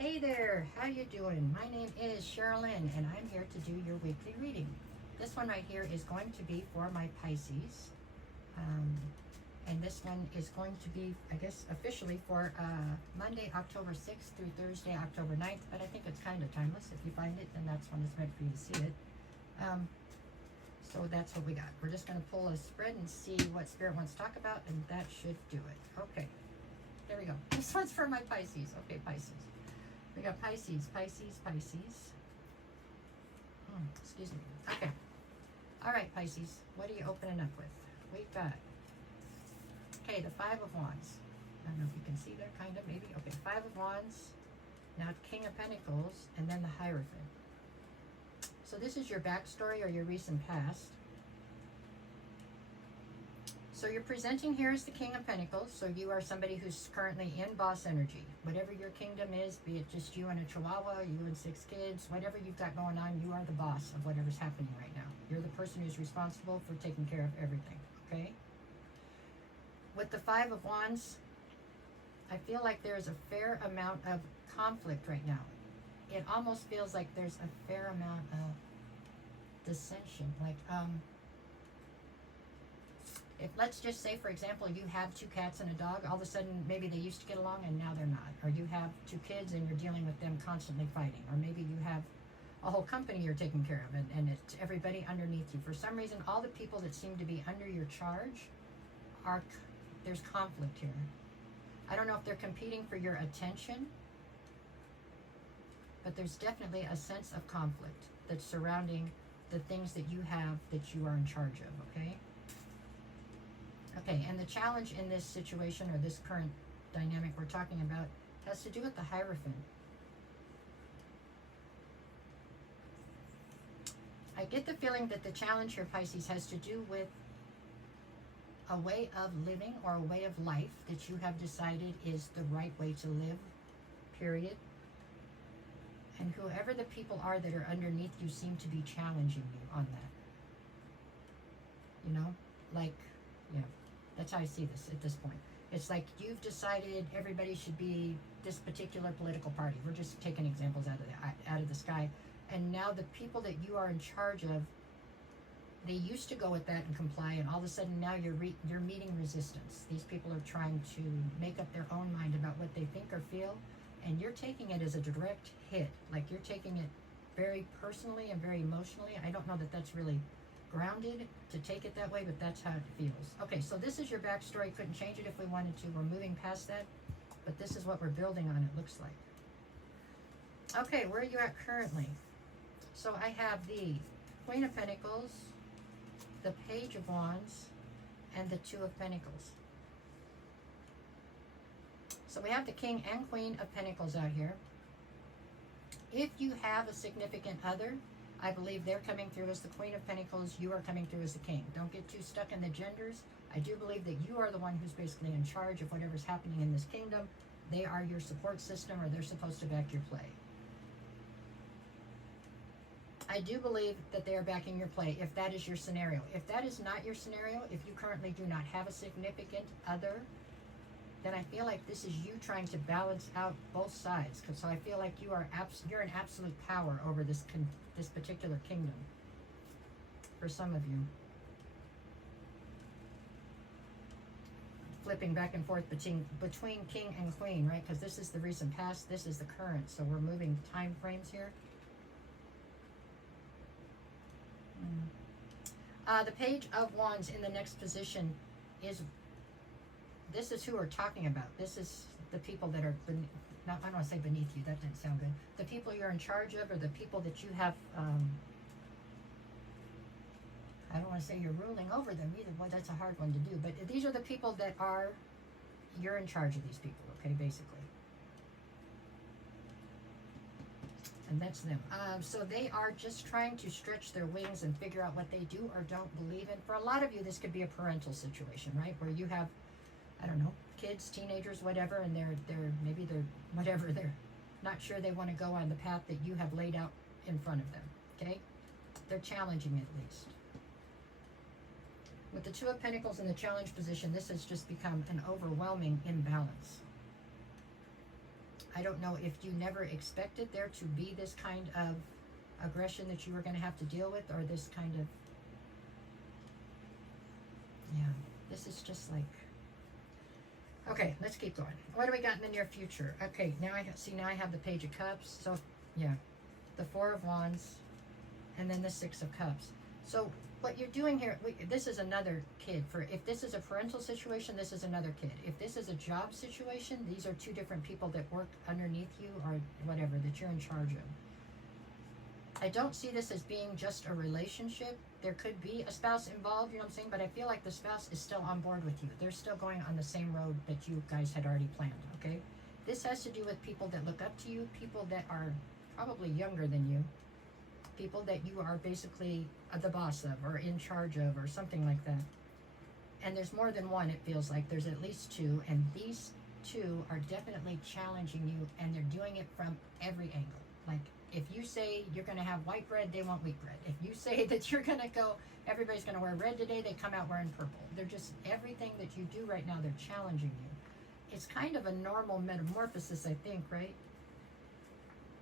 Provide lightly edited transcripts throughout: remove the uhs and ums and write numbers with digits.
Hey there, how you doing? My name is Sherilyn and I'm here to do your weekly reading. This one right here is going to be for my Pisces. And this one is going to be, I guess, officially for Monday, October 6th through Thursday, October 9th. But I think it's kind of timeless. If you find it, then that's when it's meant for you to see it. So that's what we got. We're just going to pull a spread and see what Spirit wants to talk about, and that should do it. Okay, there we go. This one's for my Pisces. Okay, Pisces. We got Pisces, Pisces, Pisces. Excuse me. Okay. All right, Pisces. What are you opening up with? We've got, okay, the Five of Wands. I don't know if you can see there, kind of, maybe. Okay, Five of Wands. Now King of Pentacles, and then the Hierophant. So this is your backstory or your recent past. So you're presenting here as the King of Pentacles. So you are somebody who's currently in boss energy. Whatever your kingdom is, be it just you and a chihuahua, you and 6 kids, whatever you've got going on, you are the boss of whatever's happening right now. You're the person who's responsible for taking care of everything, okay? With the Five of Wands, I feel like there's a fair amount of conflict right now. It almost feels like there's a fair amount of dissension. Like, if let's just say, for example, you have 2 cats and a dog, all of a sudden maybe they used to get along and now they're not. Or you have 2 kids and you're dealing with them constantly fighting. Or maybe you have a whole company you're taking care of and it's everybody underneath you. For some reason, all the people that seem to be under your charge there's conflict here. I don't know if they're competing for your attention, but there's definitely a sense of conflict that's surrounding the things that you have that you are in charge of, okay? Okay, and the challenge in this situation or this current dynamic we're talking about has to do with the Hierophant. I get the feeling that the challenge here, Pisces, has to do with a way of living or a way of life that you have decided is the right way to live, period. And whoever the people are that are underneath you seem to be challenging you on that. You know, like, yeah, that's how I see this at this point. It's like you've decided everybody should be this particular political party. We're just taking examples out of the sky. And now the people that you are in charge of, they used to go with that and comply, and all of a sudden now you're meeting resistance. These people are trying to make up their own mind about what they think or feel, and you're taking it as a direct hit. Like you're taking it very personally and very emotionally. I don't know that that's really grounded to take it that way, but that's how it feels. Okay, so this is your backstory. Couldn't change it if we wanted to. We're moving past that, but this is what we're building on, it looks like. Okay, where are you at currently? So I have the Queen of Pentacles, the Page of Wands, and the 2 of Pentacles. So we have the King and Queen of Pentacles out here. If you have a significant other, I believe they're coming through as the Queen of Pentacles, you are coming through as the King. Don't get too stuck in the genders. I do believe that you are the one who's basically in charge of whatever's happening in this kingdom. They are your support system, or they're supposed to back your play. I do believe that they are backing your play if that is your scenario. If that is not your scenario, if you currently do not have a significant other, then I feel like this is you trying to balance out both sides. So I feel like you're in absolute power over this particular kingdom for some of you. Flipping back and forth between King and Queen, right? Because this is the recent past, this is the current. So we're moving time frames here. The Page of Wands in the next position is, this is who we're talking about. This is the people that are, I don't want to say beneath you, that didn't sound good. The people you're in charge of, or the people that you have, I don't want to say you're ruling over them either. Boy, that's a hard one to do. But these are the people that are, you're in charge of these people, okay, basically. And that's them. So they are just trying to stretch their wings and figure out what they do or don't believe in. For a lot of you, this could be a parental situation, right? Where you have, I don't know, kids, teenagers, whatever, and they're not sure they want to go on the path that you have laid out in front of them, okay? They're challenging it at least. With the Two of Pentacles in the challenge position, this has just become an overwhelming imbalance. I don't know if you never expected there to be this kind of aggression that you were going to have to deal with, or this kind of, yeah, this is just like, okay, let's keep going. What do we got in the near future? Okay, now I see, now I have the Page of Cups. So, yeah, the Four of Wands, and then the Six of Cups. So what you're doing here, this is another kid. For if this is a parental situation, this is another kid. If this is a job situation, these are two different people that work underneath you or whatever that you're in charge of. I don't see this as being just a relationship. There could be a spouse involved, you know what I'm saying? But I feel like the spouse is still on board with you. They're still going on the same road that you guys had already planned, okay? This has to do with people that look up to you, people that are probably younger than you, people that you are basically the boss of or in charge of or something like that. And there's more than one, it feels like. There's at least two, and these two are definitely challenging you, and they're doing it from every angle. Like, if you say you're going to have white bread, they want wheat bread. If you say that you're going to go, everybody's going to wear red today, they come out wearing purple. They're just, everything that you do right now, they're challenging you. It's kind of a normal metamorphosis, I think, right?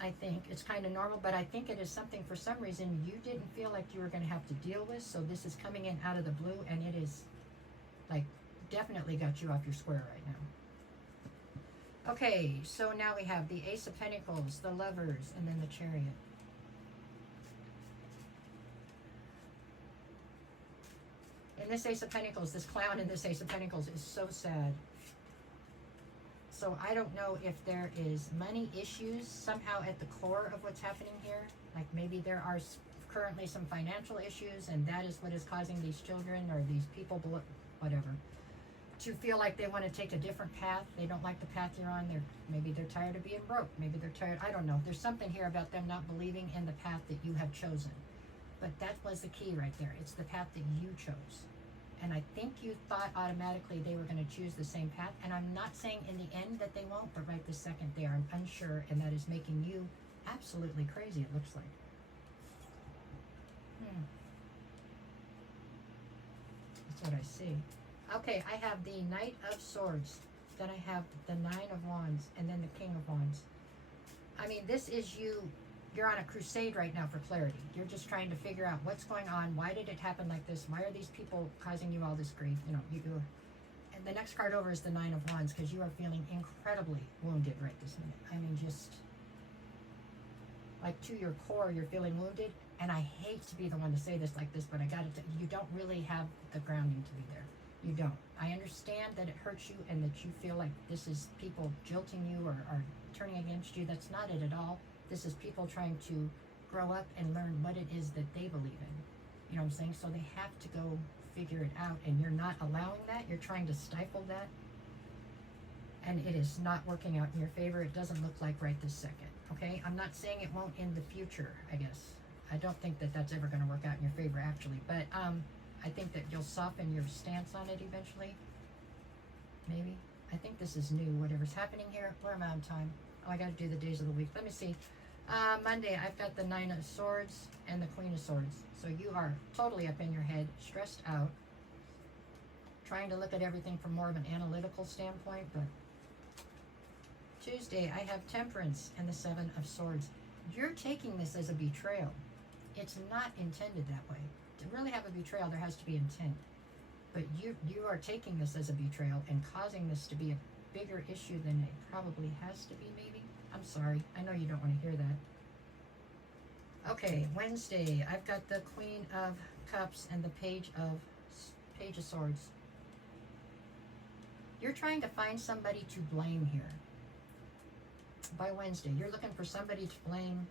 I think it's kind of normal, but I think it is something for some reason you didn't feel like you were going to have to deal with. So this is coming in out of the blue, and it is like definitely got you off your square right now. Okay, so now we have the Ace of Pentacles, the Lovers, and then the Chariot. In this Ace of Pentacles, this clown in this Ace of Pentacles is so sad. So I don't know if there is money issues somehow at the core of what's happening here. Like maybe there are currently some financial issues, and that is what is causing these children or these people, whatever, to feel like they want to take a different path. They don't like the path you're on. Maybe they're tired of being broke. Maybe they're tired. I don't know. There's something here about them not believing in the path that you have chosen. But that was the key right there. It's the path that you chose. And I think you thought automatically they were going to choose the same path. And I'm not saying in the end that they won't, but right this second they are unsure, and that is making you absolutely crazy, it looks like. That's what I see. Okay, I have the Knight of Swords, then I have the Nine of Wands, and then the King of Wands. I mean, this is you're on a crusade right now for clarity. You're just trying to figure out what's going on. Why did it happen like this? Why are these people causing you all this grief? You know, and the next card over is the Nine of Wands, because you are feeling incredibly wounded right this minute. I mean, just like to your core, you're feeling wounded. And I hate to be the one to say this like this, but I got to, you don't really have the grounding to be there. You don't. I understand that it hurts you and that you feel like this is people jilting you or turning against you. That's not it at all. This is people trying to grow up and learn what it is that they believe in. You know what I'm saying? So they have to go figure it out, and you're not allowing that. You're trying to stifle that. And it is not working out in your favor. It doesn't look like right this second. Okay? I'm not saying it won't in the future, I guess. I don't think that that's ever going to work out in your favor, actually. But I think that you'll soften your stance on it eventually. Maybe. I think this is new, whatever's happening here. Where am I on time? Oh, I got to do the days of the week. Let me see. Monday, I've got the Nine of Swords and the Queen of Swords. So you are totally up in your head, stressed out, trying to look at everything from more of an analytical standpoint. But Tuesday, I have Temperance and the Seven of Swords. You're taking this as a betrayal. It's not intended that way. To really have a betrayal, there has to be intent. But you are taking this as a betrayal and causing this to be a bigger issue than it probably has to be, maybe. I'm sorry. I know you don't want to hear that. Okay, Wednesday, I've got the Queen of Cups and the Page of Swords. You're trying to find somebody to blame here. By Wednesday, you're looking for somebody to blame.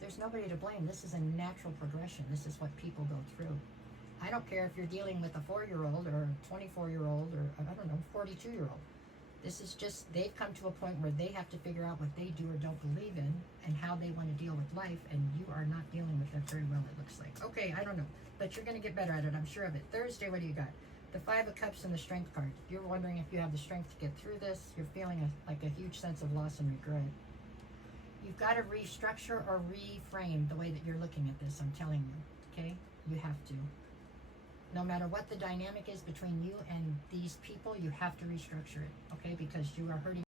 There's nobody to blame. This is a natural progression. This is what people go through. I don't care if you're dealing with a 4-year-old or a 24-year-old or, I don't know, 42-year-old. This is just, they've come to a point where they have to figure out what they do or don't believe in and how they want to deal with life, and you are not dealing with that very well, it looks like. Okay, I don't know, but you're going to get better at it, I'm sure of it. Thursday, what do you got? The Five of Cups and the Strength card. You're wondering if you have the strength to get through this. You're feeling like a huge sense of loss and regret. You've got to restructure or reframe the way that you're looking at this, I'm telling you, okay? You have to. No matter what the dynamic is between you and these people, you have to restructure it, okay? Because you are hurting